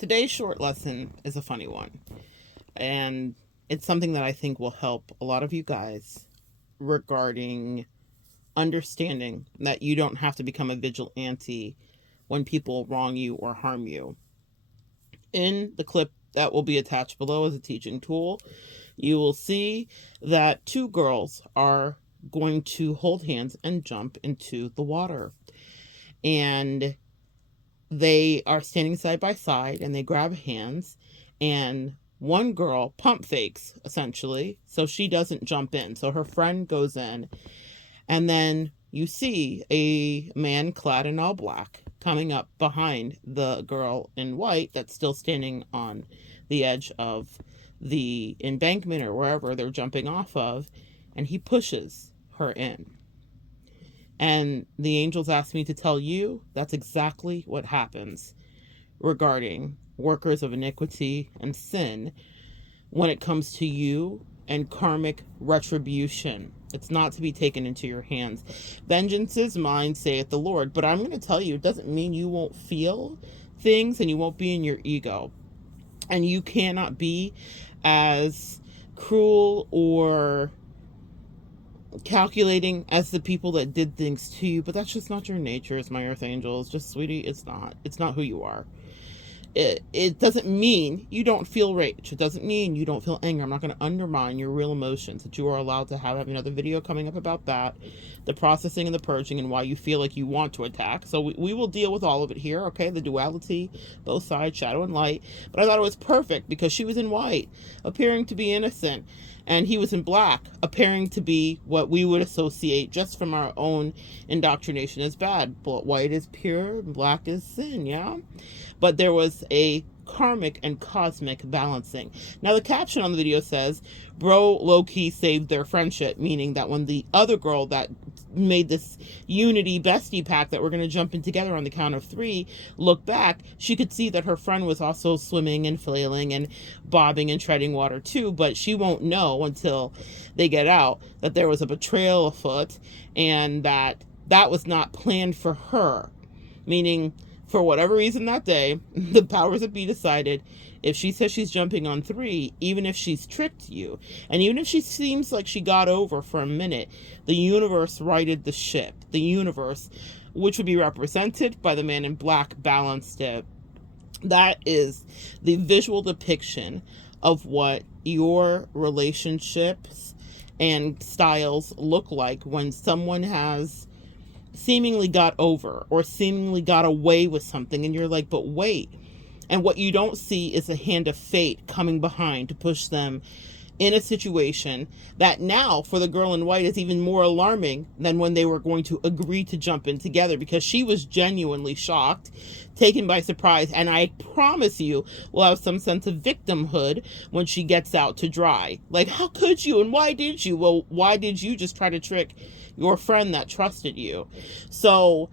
Today's short lesson is a funny one, and it's something that I think will help a lot of you guys regarding understanding that you don't have to become a vigilante when people wrong you or harm you. In the clip that will be attached below as a teaching tool, you will see that two girls are going to hold hands and jump into the water. And they are standing side by side and they grab hands, and one girl pump fakes essentially so she doesn't jump in, so her friend goes in, and then you see a man clad in all black coming up behind the girl in white that's still standing on the edge of the embankment or wherever they're jumping off of, and he pushes her in. And the angels asked me to tell you that's exactly what happens regarding workers of iniquity and sin when it comes to you and karmic retribution. It's not to be taken into your hands. Vengeance is mine, saith the Lord. But I'm going to tell you, it doesn't mean you won't feel things and you won't be in your ego. And you cannot be as cruel or calculating as the people that did things to you, but that's just not your nature as my earth angels. Just, sweetie, it's not who you are. It doesn't mean you don't feel rage. It doesn't mean you don't feel anger. I'm not going to undermine your real emotions that you are allowed to have. I have another video coming up about that, the processing and the purging, and why you feel like you want to attack. So we will deal with all of it here, okay? The duality, both sides, shadow and light. But I thought it was perfect because she was in white, appearing to be innocent, and he was in black, appearing to be what we would associate just from our own indoctrination as bad. But white is pure, and black is sin, yeah? But there was a karmic and cosmic balancing. Now, the caption on the video says, bro low-key saved their friendship, meaning that when the other girl that made this unity bestie pack that we're going to jump in together on the count of 3 looked back, she could see that her friend was also swimming and flailing and bobbing and treading water too, but she won't know until they get out that there was a betrayal afoot and that was not planned for her, meaning for whatever reason that day, the powers that be decided if she says she's jumping on 3, even if she's tricked you, and even if she seems like she got over for a minute, the universe righted the ship. The universe, which would be represented by the man in black, balanced it. That is the visual depiction of what your relationships and styles look like when someone has seemingly got over or seemingly got away with something, and you're like, but wait. And what you don't see is the hand of fate coming behind to push them in a situation that now for the girl in white is even more alarming than when they were going to agree to jump in together, because she was genuinely shocked, taken by surprise, and I promise you will have some sense of victimhood when she gets out to dry. Like, how could you, and why did you? Well, why did you just try to trick your friend that trusted you? So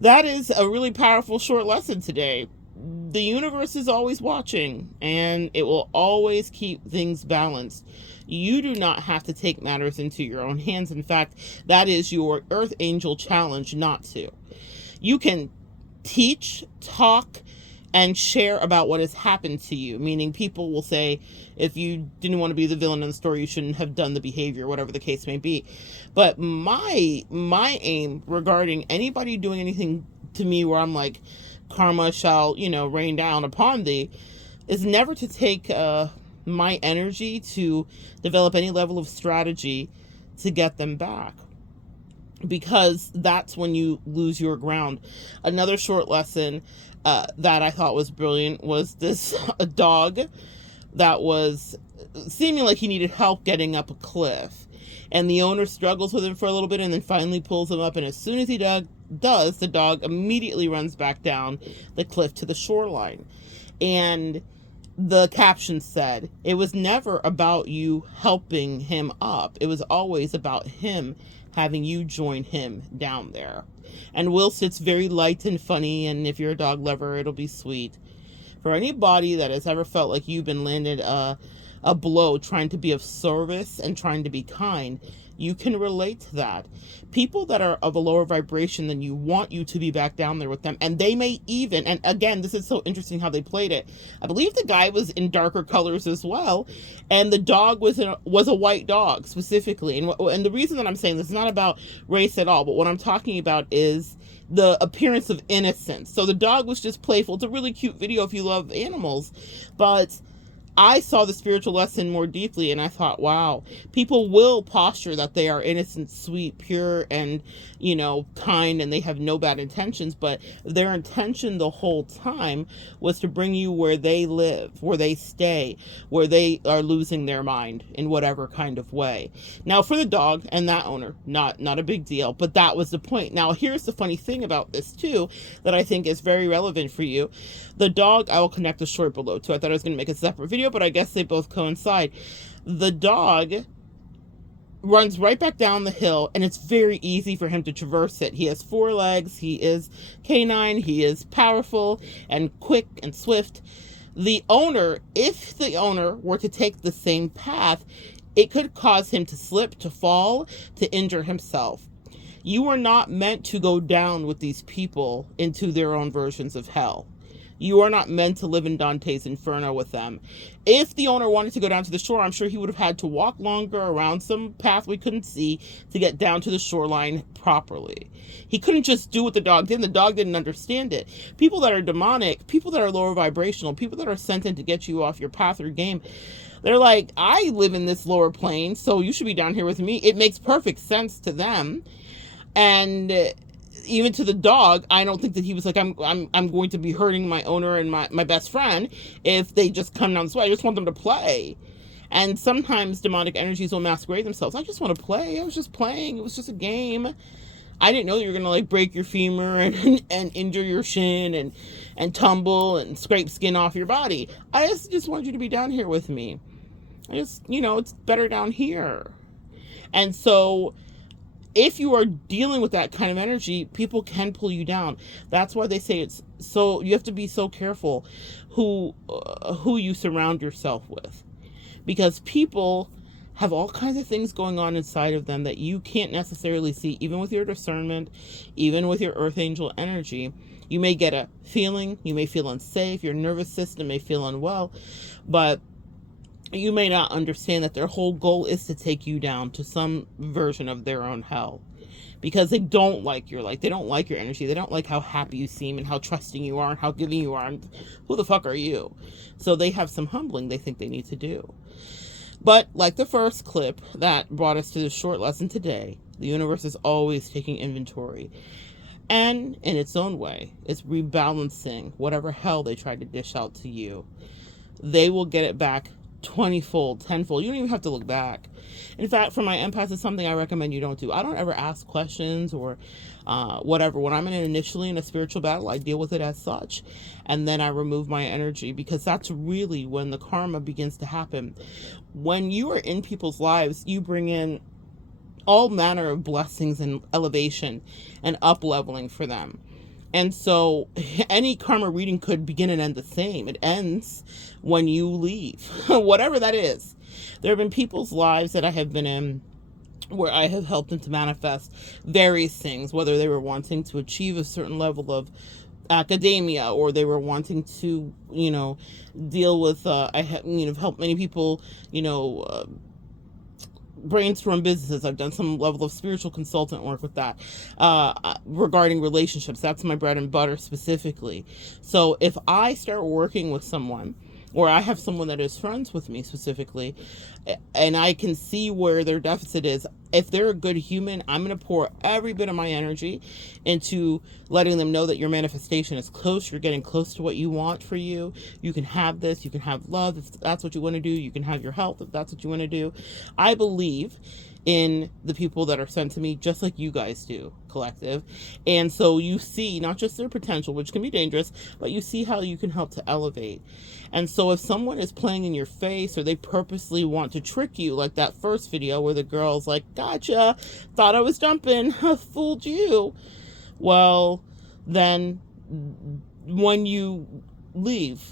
that is a really powerful short lesson today. The universe is always watching, and it will always keep things balanced. You do not have to take matters into your own hands. In fact, that is your earth angel challenge not to. You can teach, talk, and share about what has happened to you, meaning people will say, if you didn't want to be the villain in the story, you shouldn't have done the behavior, whatever the case may be. But my aim regarding anybody doing anything to me where I'm like, karma shall, rain down upon thee, is never to take my energy to develop any level of strategy to get them back, because that's when you lose your ground. Another short lesson that I thought was brilliant was this a dog that was seeming like he needed help getting up a cliff, and the owner struggles with him for a little bit and then finally pulls him up, and as soon as he does, the dog immediately runs back down the cliff to the shoreline. And the caption said, it was never about you helping him up. It was always about him having you join him down there. And whilst it's very light and funny, and if you're a dog lover, it'll be sweet, for anybody that has ever felt like you've been landed a blow trying to be of service and trying to be kind, You can relate to that. People that are of a lower vibration than you want you to be back down there with them. And they may even, and again, this is so interesting how they played it. I believe the guy was in darker colors as well. And the dog was a white dog specifically. And the reason that I'm saying this is not about race at all, but what I'm talking about is the appearance of innocence. So the dog was just playful. It's a really cute video if you love animals, but I saw the spiritual lesson more deeply, and I thought, wow, people will posture that they are innocent, sweet, pure, and, kind, and they have no bad intentions, but their intention the whole time was to bring you where they live, where they stay, where they are losing their mind in whatever kind of way. Now, for the dog and that owner, not a big deal, but that was the point. Now, here's the funny thing about this, too, that I think is very relevant for you. The dog, I will connect the short below, too. I thought I was going to make a separate video, but I guess they both coincide. The dog runs right back down the hill, and it's very easy for him to traverse it. He has 4 legs. He is canine. He is powerful and quick and swift. The owner, if the owner were to take the same path, it could cause him to slip, to fall, to injure himself. You are not meant to go down with these people into their own versions of hell. You are not meant to live in Dante's Inferno with them. If the owner wanted to go down to the shore, I'm sure he would have had to walk longer around some path we couldn't see to get down to the shoreline properly. He couldn't just do what the dog did, and the dog didn't understand it. People that are demonic, people that are lower vibrational, people that are sent in to get you off your path or game, they're like, I live in this lower plane, so you should be down here with me. It makes perfect sense to them. And even to the dog, I don't think that he was like, I'm going to be hurting my owner and my best friend if they just come down this way. I just want them to play. And sometimes demonic energies will masquerade themselves. I just want to play. I was just playing. It was just a game. I didn't know you were going to like break your femur and injure your shin and tumble and scrape skin off your body. I just wanted you to be down here with me. It's better down here. And so if you are dealing with that kind of energy, people can pull you down. That's why they say you have to be so careful who you surround yourself with, because people have all kinds of things going on inside of them that you can't necessarily see, even with your discernment, even with your earth angel energy. You may get a feeling, you may feel unsafe, your nervous system may feel unwell, but you may not understand that their whole goal is to take you down to some version of their own hell, because they don't like your light. They don't like your energy. They don't like how happy you seem and how trusting you are and how giving you are. And who the fuck are you? So they have some humbling they think they need to do. But like the first clip that brought us to the short lesson today, the universe is always taking inventory. And in its own way, it's rebalancing whatever hell they tried to dish out to you. They will get it back 20-fold, 10-fold. You don't even have to look back. In fact, for my empaths, it's something I recommend you don't do. I don't ever ask questions or whatever. When I'm initially in a spiritual battle, I deal with it as such, and then I remove my energy, because that's really when the karma begins to happen. When you are in people's lives, you bring in all manner of blessings and elevation and up-leveling for them. And so any karma reading could begin and end the same. It ends when you leave, whatever that is. There have been people's lives that I have been in where I have helped them to manifest various things, whether they were wanting to achieve a certain level of academia, or they were wanting to, deal with, I have, helped many people, brainstorm businesses. I've done some level of spiritual consultant work with that regarding relationships. That's my bread and butter specifically. So if I start working with someone, or I have someone that is friends with me specifically, and I can see where their deficit is, if they're a good human, I'm going to pour every bit of my energy into letting them know that your manifestation is close. You're getting close to what you want for you. You can have this. You can have love if that's what you want to do. You can have your health if that's what you want to do. I believe in the people that are sent to me, just like you guys do, collective. And so you see not just their potential, which can be dangerous, but you see how you can help to elevate. And so if someone is playing in your face, or they purposely want to trick you, like that first video where the girl's like, gotcha, thought I was jumping, fooled you. Well, then when you leave,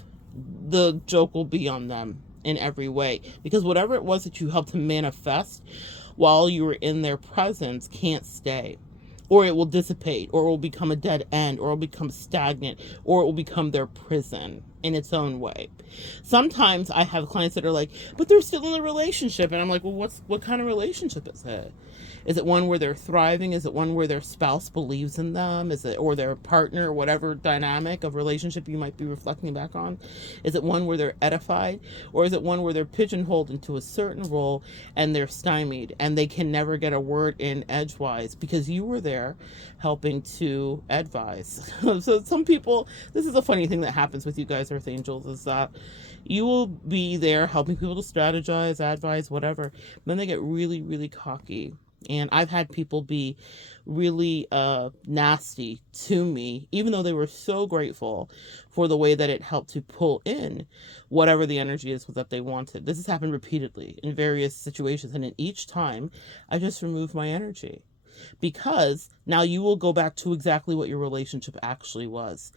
the joke will be on them in every way, because whatever it was that you helped to manifest while you were in their presence can't stay, or it will dissipate, or it will become a dead end, or it will become stagnant, or it will become their prison in its own way. Sometimes I have clients that are like, but they're still in a relationship. And I'm like, well, what kind of relationship is it? Is it one where they're thriving? Is it one where their spouse believes in them? Is it, or their partner, or whatever dynamic of relationship you might be reflecting back on? Is it one where they're edified? Or is it one where they're pigeonholed into a certain role and they're stymied and they can never get a word in edgewise because you were there helping to advise? So some people, this is a funny thing that happens with you guys, Earth Angels, is that you will be there helping people to strategize, advise, whatever. Then they get really, really cocky. And I've had people be really nasty to me, even though they were so grateful for the way that it helped to pull in whatever the energy is that they wanted. This has happened repeatedly in various situations. And in each time, I just remove my energy, because now you will go back to exactly what your relationship actually was.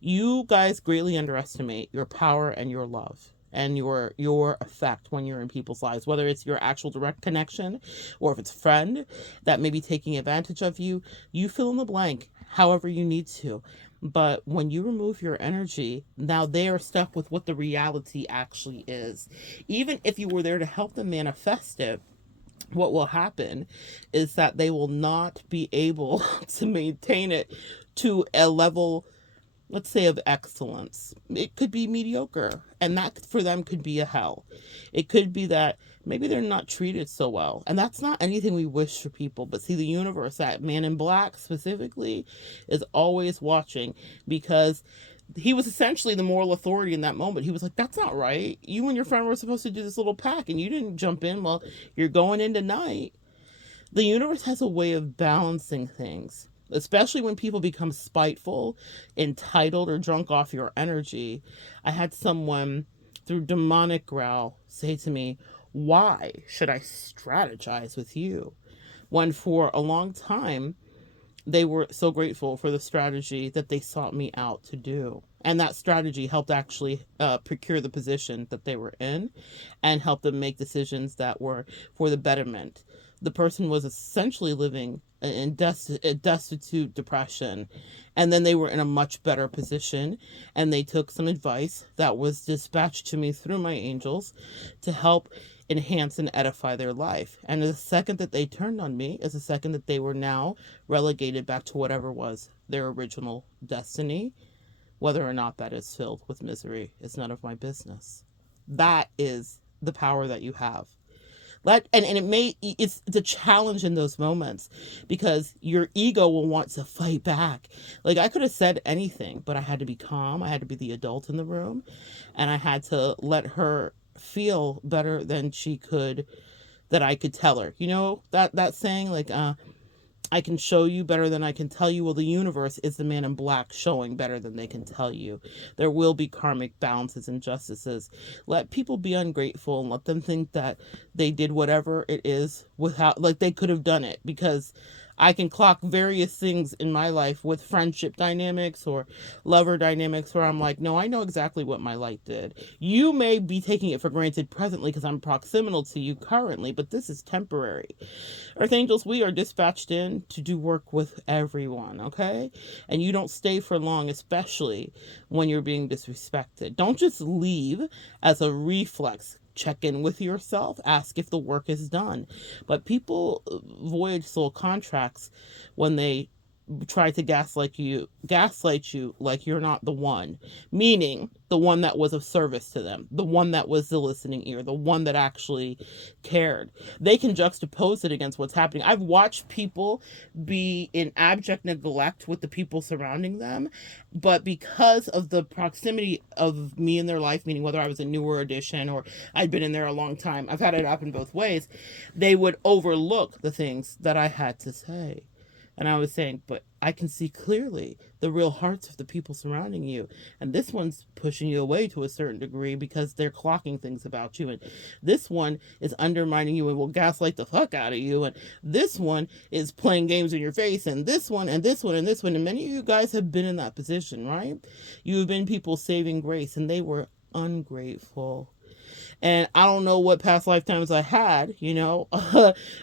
You guys greatly underestimate your power and your love and your effect when you're in people's lives, whether it's your actual direct connection or if it's a friend that may be taking advantage of you. You fill in the blank however you need to. But when you remove your energy, now they are stuck with what the reality actually is. Even if you were there to help them manifest it, what will happen is that they will not be able to maintain it to a level, let's say, of excellence. It could be mediocre, and that for them could be a hell. It could be that maybe they're not treated so well, and that's not anything we wish for people. But see, the universe, that man in black specifically, is always watching, because he was essentially the moral authority in that moment. He was like, that's not right. You and your friend were supposed to do this little pack and you didn't jump in. Well, you're going in tonight. The universe has a way of balancing things, especially when people become spiteful, entitled, or drunk off your energy. I had someone through demonic growl say to me, why should I strategize with you? When for a long time, they were so grateful for the strategy that they sought me out to do. And that strategy helped actually procure the position that they were in and help them make decisions that were for the betterment. The person was essentially living in destitute depression, and then they were in a much better position, and they took some advice that was dispatched to me through my angels to help enhance and edify their life. And the second that they turned on me is the second that they were now relegated back to whatever was their original destiny. Whether or not that is filled with misery is none of my business. That is the power that you have. It's a challenge in those moments, because your ego will want to fight back. Like, I could have said anything, but I had to be calm. I had to be the adult in the room, and I had to let her feel better than she could, that I could tell her. You know, that saying, like, I can show you better than I can tell you. Well, the universe is the man in black showing better than they can tell you. There will be karmic balances and justices. Let people be ungrateful and let them think that they did whatever it is without, like, they could have done it, because I can clock various things in my life with friendship dynamics or lover dynamics where I'm like, no, I know exactly what my light did. You may be taking it for granted presently because I'm proximal to you currently, but this is temporary. Earth Angels, we are dispatched in to do work with everyone, okay? And you don't stay for long, especially when you're being disrespected. Don't just leave as a reflex. Check in with yourself, ask if the work is done. But people void soul contracts when they try to gaslight you like you're not the one, meaning the one that was of service to them, the one that was the listening ear, the one that actually cared. They can juxtapose it against what's happening. I've watched people be in abject neglect with the people surrounding them, but because of the proximity of me in their life, meaning whether I was a newer addition or I'd been in there a long time, I've had it happen both ways, they would overlook the things that I had to say. And I was saying, but I can see clearly the real hearts of the people surrounding you. And this one's pushing you away to a certain degree because they're clocking things about you. And this one is undermining you and will gaslight the fuck out of you. And this one is playing games in your face. And this one, and this one, and this one. And many of you guys have been in that position, right? You've been people saving grace, and they were ungrateful. And I don't know what past lifetimes I had, you know.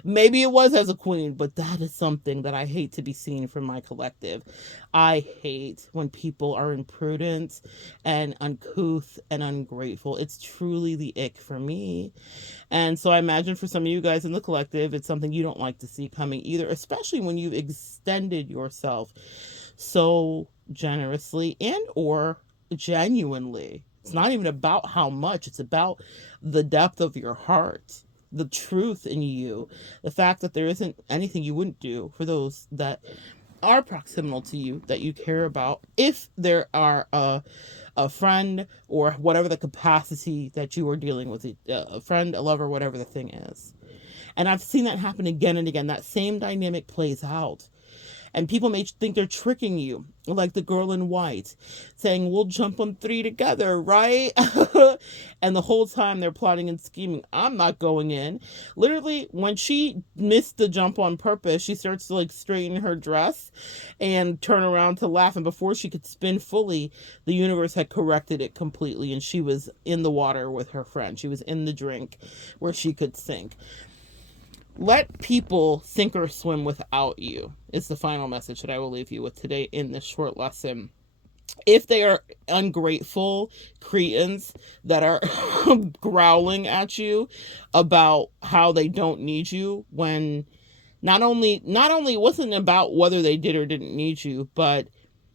Maybe it was as a queen, but that is something that I hate to be seen from my collective. I hate when people are imprudent and uncouth and ungrateful. It's truly the ick for me. And so I imagine for some of you guys in the collective, it's something you don't like to see coming either, especially when you've extended yourself so generously and or genuinely. It's not even about how much, it's about the depth of your heart, the truth in you, the fact that there isn't anything you wouldn't do for those that are proximal to you, that you care about, if there are a friend or whatever the capacity that you are dealing with, a friend, a lover, whatever the thing is. And I've seen that happen again and again. That same dynamic plays out. And people may think they're tricking you, like the girl in white, saying, we'll jump on 3 together, right? And the whole time they're plotting and scheming. I'm not going in. Literally, when she missed the jump on purpose, she starts to like straighten her dress and turn around to laugh. And before she could spin fully, the universe had corrected it completely. And she was in the water with her friend. She was in the drink where she could sink. Let people sink or swim without you is the final message that I will leave you with today in this short lesson. If they are ungrateful cretins that are growling at you about how they don't need you, when not only it wasn't about whether they did or didn't need you, but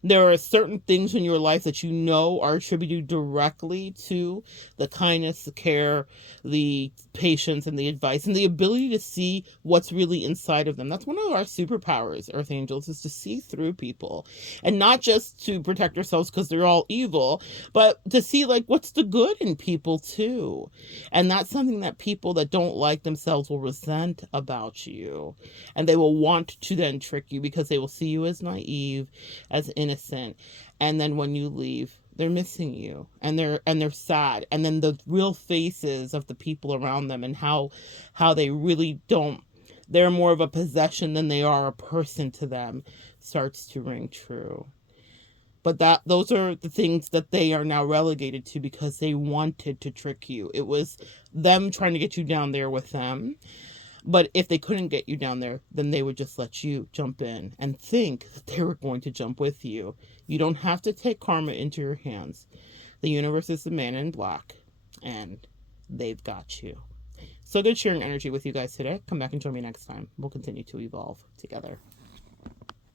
there are certain things in your life that you know are attributed directly to the kindness, the care, the patience, and the advice, and the ability to see what's really inside of them. That's one of our superpowers, Earth Angels, is to see through people. And not just to protect ourselves because they're all evil, but to see like what's the good in people too. And that's something that people that don't like themselves will resent about you. And they will want to then trick you because they will see you as naive, as innocent. And then when you leave, they're missing you, and they're sad. And then the real faces of the people around them, and how they really don't, they're more of a possession than they are a person to them, starts to ring true. But those are the things that they are now relegated to because they wanted to trick you. It was them trying to get you down there with them. But if they couldn't get you down there, then they would just let you jump in and think that they were going to jump with you. You don't have to take karma into your hands. The universe is the man in black, and they've got you. So good sharing energy with you guys today. Come back and join me next time. We'll continue to evolve together.